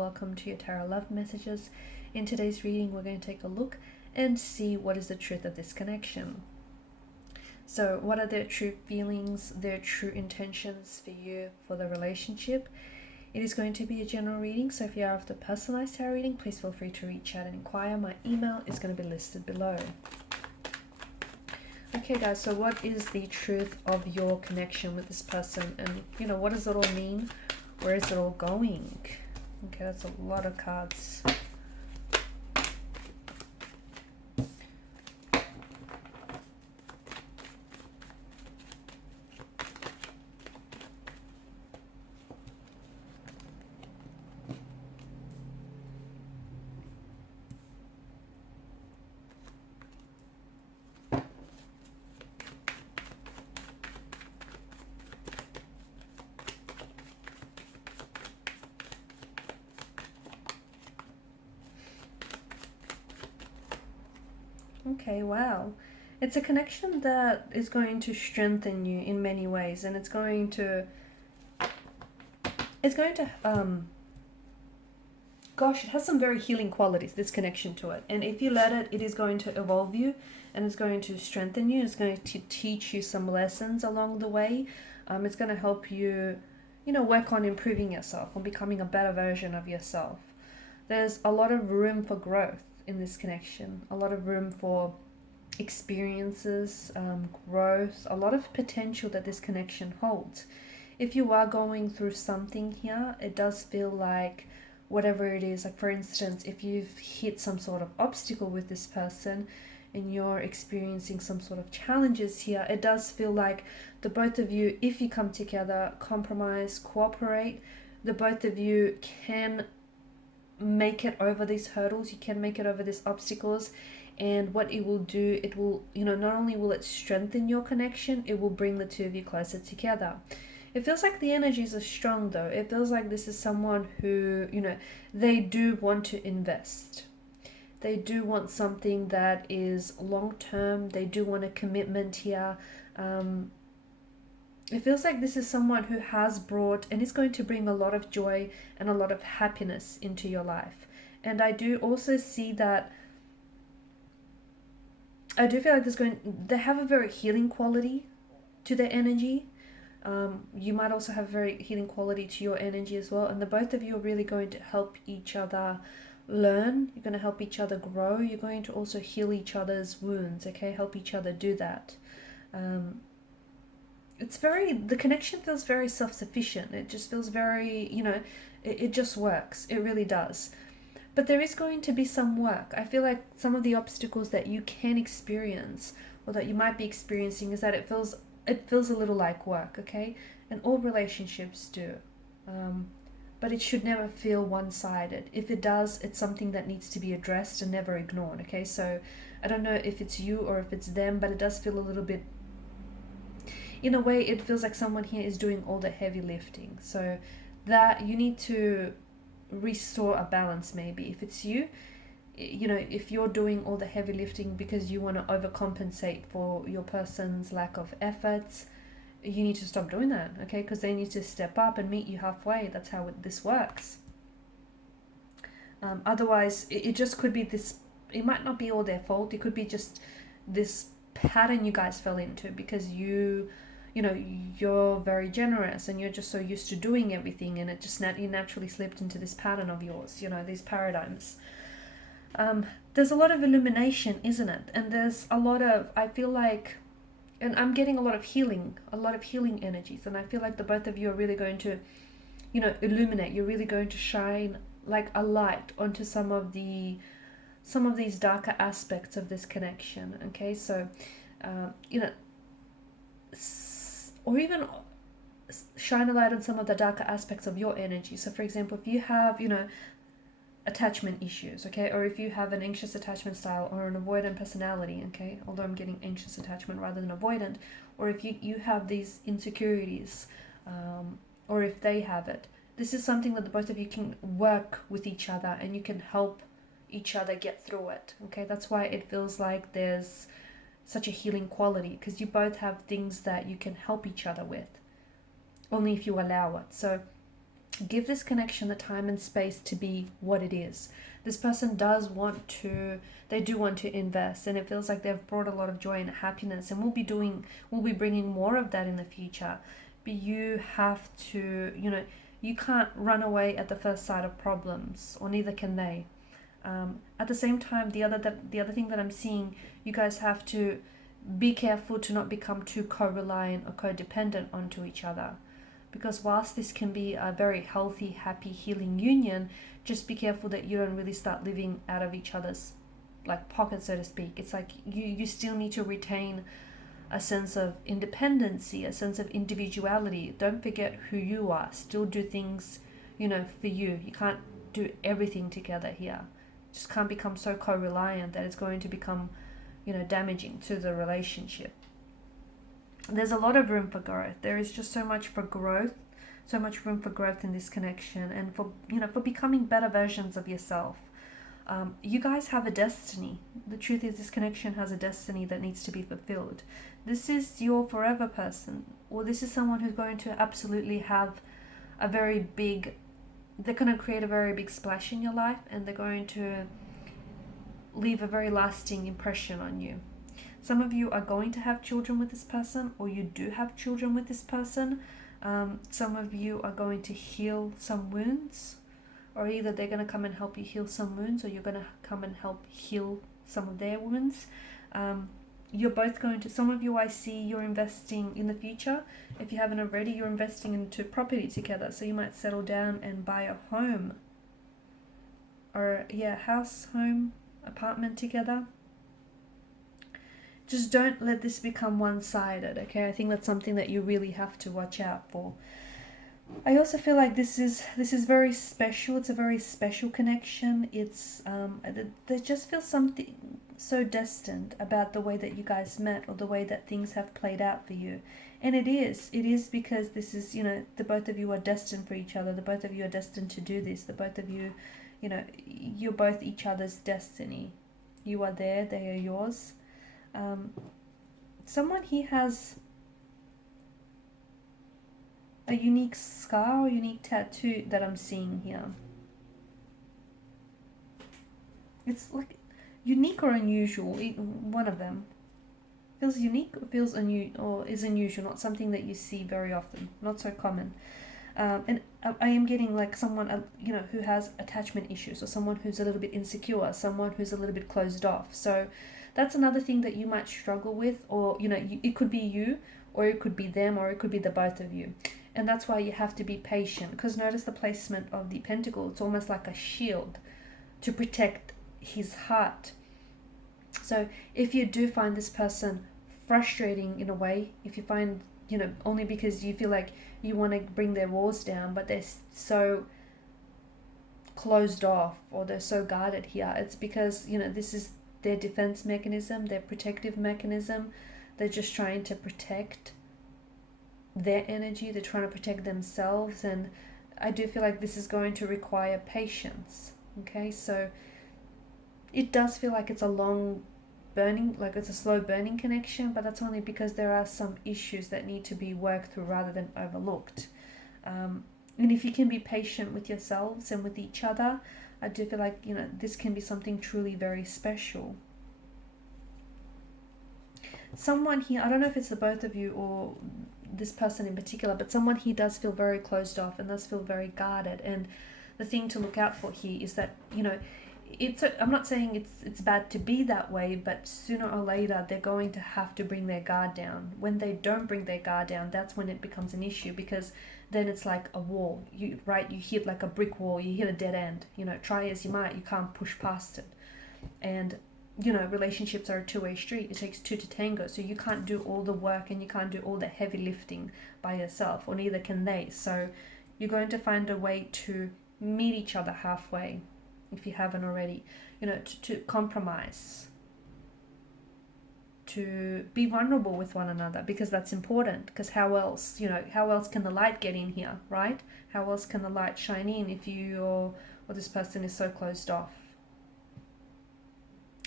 welcome to your Tarot Love Messages. In today's reading, we're going to take a look and see what is the truth of this connection. So what are their true feelings, their true intentions for you, for the relationship? It is going to be a general reading, so if you are after personalized tarot reading, please feel free to reach out and inquire. My email is going to be listed below. Okay guys, so what is the truth of your connection with this person? And what does it all mean? Where is it all going? Okay, that's a lot of cards. Okay, wow. It's a connection that is going to strengthen you in many ways, and it's going to gosh, it has some very healing qualities, this connection to it. And if you let it, it is going to evolve you, and it's going to strengthen you. It's going to teach you some lessons along the way. It's going to help you, work on improving yourself, on becoming a better version of yourself. There's a lot of room for growth in this connection, a lot of room for experiences, growth, a lot of potential that this connection holds. If you are going through something here, it does feel like whatever it is, like for instance, if you've hit some sort of obstacle with this person and you're experiencing some sort of challenges here, it does feel like the both of you, if you come together, compromise, cooperate, the both of you can make it over these hurdles, you can make it over these obstacles. And what it will do, it will, not only will it strengthen your connection, it will bring the two of you closer together. It feels like the energies are strong though. It feels like this is someone who, they do want to invest. They do want something that is long term. They do want a commitment here. It feels like this is someone who has brought and is going to bring a lot of joy and a lot of happiness into your life. And I do also see that I do feel like they have a very healing quality to their energy. You might also have a very healing quality to your energy as well. And the both of you are really going to help each other learn. You're going to help each other grow. You're going to also heal each other's wounds, okay? Help each other do that. The connection feels very self-sufficient. It just feels very, it just works. It really does. But there is going to be some work. I feel like some of the obstacles that you can experience or that you might be experiencing is that it feels a little like work, okay? And all relationships do. But it should never feel one-sided. If it does, it's something that needs to be addressed and never ignored, okay? So I don't know if it's you or if it's them, but it does feel a little bit, in a way, it feels like someone here is doing all the heavy lifting. So that you need to restore a balance maybe. If it's you, if you're doing all the heavy lifting because you want to overcompensate for your person's lack of efforts, you need to stop doing that, okay? Because they need to step up and meet you halfway. That's how this works. Otherwise, it just could be this, it might not be all their fault. It could be just this pattern you guys fell into because you're very generous and you're just so used to doing everything, and it just you naturally slipped into this pattern of yours, these paradigms. There's a lot of illumination, isn't it? And there's a lot of, I feel like, and I'm getting a lot of healing energies, and I feel like the both of you are really going to, illuminate. You're really going to shine like a light onto some of these darker aspects of this connection, okay? So, or even shine a light on some of the darker aspects of your energy. So for example, if you have, attachment issues, okay, or if you have an anxious attachment style or an avoidant personality, okay, although I'm getting anxious attachment rather than avoidant, or if you have these insecurities, or if they have it, this is something that the both of you can work with each other and you can help each other get through it, okay? That's why it feels like there's such a healing quality, because you both have things that you can help each other with, only if you allow it. So Give this connection the time and space to be what it is. This person does want to, they do want to invest, and it feels like they've brought a lot of joy and happiness, and we'll be bringing more of that in the future. But you have to, you can't run away at the first sight of problems, or neither can they. At the same time, the other thing that I'm seeing, you guys have to be careful to not become too co-reliant or codependent onto each other. Because whilst this can be a very healthy, happy, healing union, just be careful that you don't really start living out of each other's like pocket, so to speak. It's like you still need to retain a sense of independency, a sense of individuality. Don't forget who you are. Still do things, for you. You can't do everything together here. Just can't become so co-reliant that it's going to become, damaging to the relationship. There's a lot of room for growth. There is just so much for growth, so much room for growth in this connection, and for becoming better versions of yourself. You guys have a destiny. The truth is, this connection has a destiny that needs to be fulfilled. This is your forever person, or this is someone who's going to absolutely have a very big, they're going to create a very big splash in your life, and they're going to leave a very lasting impression on you. Some of you are going to have children with this person, or you do have children with this person. Some of you are going to heal some wounds, or either they're going to come and help you heal some wounds, or you're going to come and help heal some of their wounds. You're both going to, some of you I see you're investing in the future. If you haven't already, you're investing into property together. So you might settle down and buy a home, or house, home, apartment together. Just don't let this become one-sided, okay? I think that's something that you really have to watch out for. I also feel like this is very special. It's a very special connection. It's there just feels something so destined about the way that you guys met, or the way that things have played out for you. And it is because this is, the both of you are destined for each other. The both of you are destined to do this. The both of you, you're both each other's destiny. You are there, they are yours. Someone here has a unique scar or unique tattoo that I'm seeing here. It's like unique or unusual, one of them. Feels unique or feels or is unusual, not something that you see very often, not so common. And I am getting like someone, who has attachment issues, or someone who's a little bit insecure, someone who's a little bit closed off. So that's another thing that you might struggle with, or, it could be you, or it could be them, or it could be the both of you. And that's why you have to be patient, because notice the placement of the pentacle. It's almost like a shield to protect his heart. So if you do find this person frustrating in a way, if you find, only because you feel like you want to bring their walls down, but they're so closed off, or they're so guarded here, it's because, this is their defense mechanism, their protective mechanism. They're just trying to protect their energy. They're trying to protect themselves. And I do feel like this is going to require patience. Okay, so it does feel like it's a long burning, like it's a slow burning connection, but that's only because there are some issues that need to be worked through rather than overlooked. And if you can be patient with yourselves and with each other, I do feel like, this can be something truly very special. Someone here, I don't know if it's the both of you or this person in particular, but someone here does feel very closed off and does feel very guarded. And the thing to look out for here is that, I'm not saying it's bad to be that way, but sooner or later they're going to have to bring their guard down. When they don't bring their guard down, that's when it becomes an issue, because then it's like a wall. You hit like a brick wall, you hit a dead end. Try as you might, you can't push past it. And relationships are a two-way street. It takes two to tango, so you can't do all the work and you can't do all the heavy lifting by yourself, or neither can they. So you're going to find a way to meet each other halfway, if you haven't already, to compromise, to be vulnerable with one another, because that's important. Because how else can the light get in here, right? How else can the light shine in if you or this person is so closed off?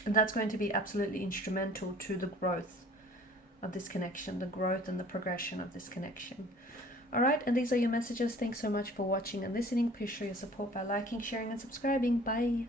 And that's going to be absolutely instrumental to the growth of this connection, the growth and the progression of this connection. All right, and these are your messages. Thanks so much for watching and listening. Please show your support by liking, sharing, and subscribing. Bye.